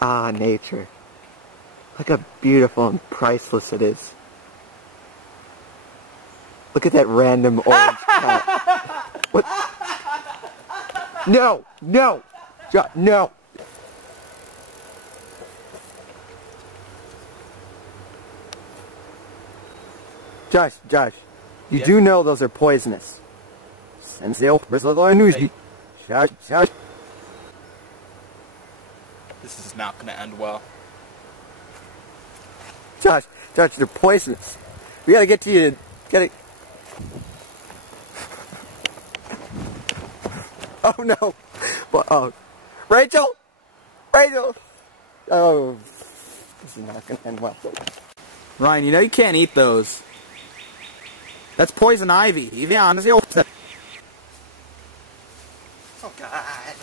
Ah, nature. Look how beautiful and priceless it is. Look at that random orange cat. What? No! No! No! Josh, you do know those are poisonous. And still, this is not going to end well. Josh, they're poisonous. We gotta get to you. Oh no! Well, oh, Rachel! Oh, this is not gonna end well. Ryan, you know you can't eat those. That's poison ivy. Oh God.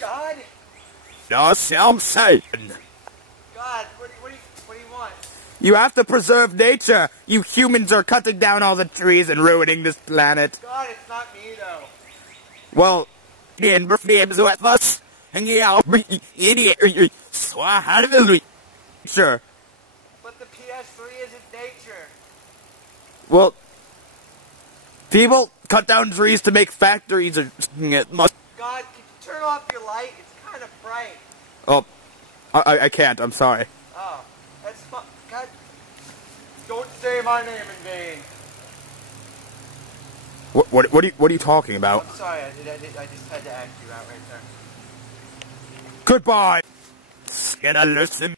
God. No, I'm saying. God, what do you want? You have to preserve nature. You humans are cutting down all the trees and ruining this planet. God, it's not me though. Well, in games with us, and yeah, idiot, sure. But the PS3 isn't nature. Well, people cut down trees to make factories or it must. God, could you turn off your light? It's kind of bright. Oh, I can't. I'm sorry. Oh, that's fun. God, don't say my name in vain. What are you talking about? I'm sorry. I just had to act you out right there. Goodbye. Can I listen?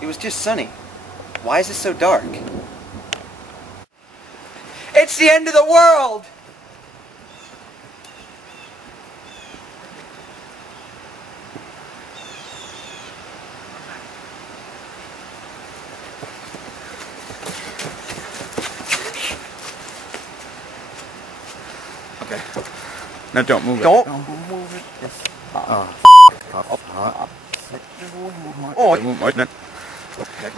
It was just sunny. Why is it so dark? It's the end of the world! Okay. Now don't move it. Don't move it. Yes. Oh. Okay.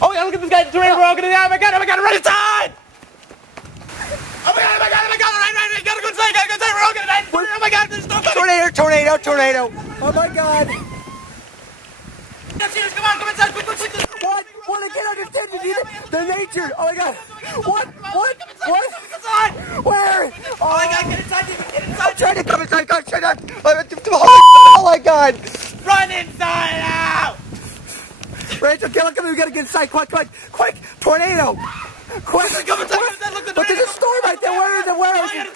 Oh my God, look at this guy doing it wrong. Oh my God, run inside! Oh my God, right, gotta go inside, we're all gonna die. Oh my God, there's nobody. Tornado! Oh my God! Come on, come inside, quick. What? I can't understand it. The nature! Oh my God! What? Where? Oh my God, get inside. I'm trying to come inside. God, shut up! Oh my God! Run inside out! Rachel, come we gotta get inside. Quick! Tornado! Quick! Come inside, look, But there's a storm right there. Where is it?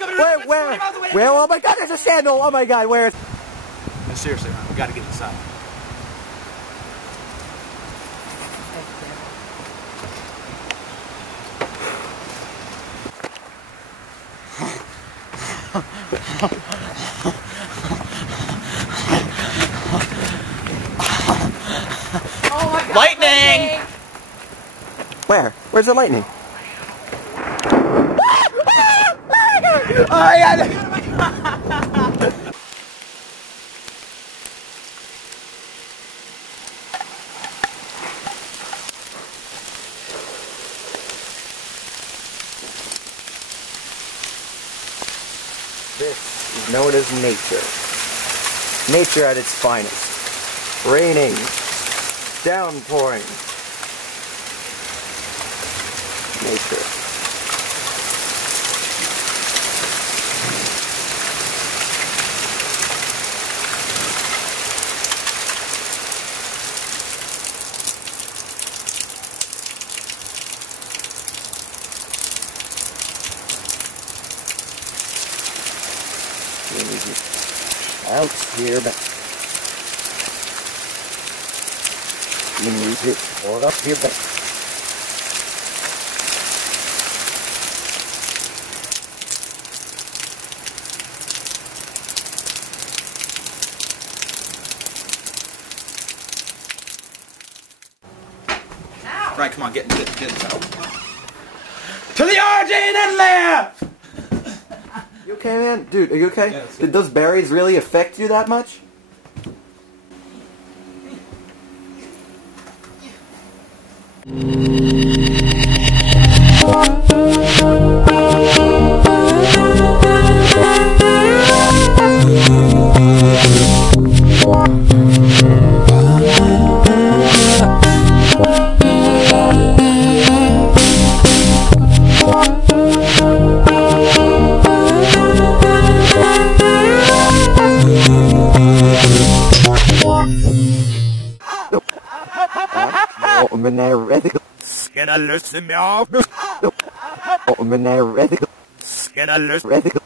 Where? Oh my God, there's a sandal. Oh my God, where? No, seriously, man, we gotta get inside. Oh my God, Lightning! Where? Where's the lightning? Oh my God! This is known as nature. Nature at its finest. Raining. Downpouring. Nature. Out here back. You need to hold up your back. come on, get this out. To the RJNN lab! You okay, man? Dude, are you okay? Yes. Did those berries really affect you that much? Skinner, listen me off. Skinner, Skinner, listen.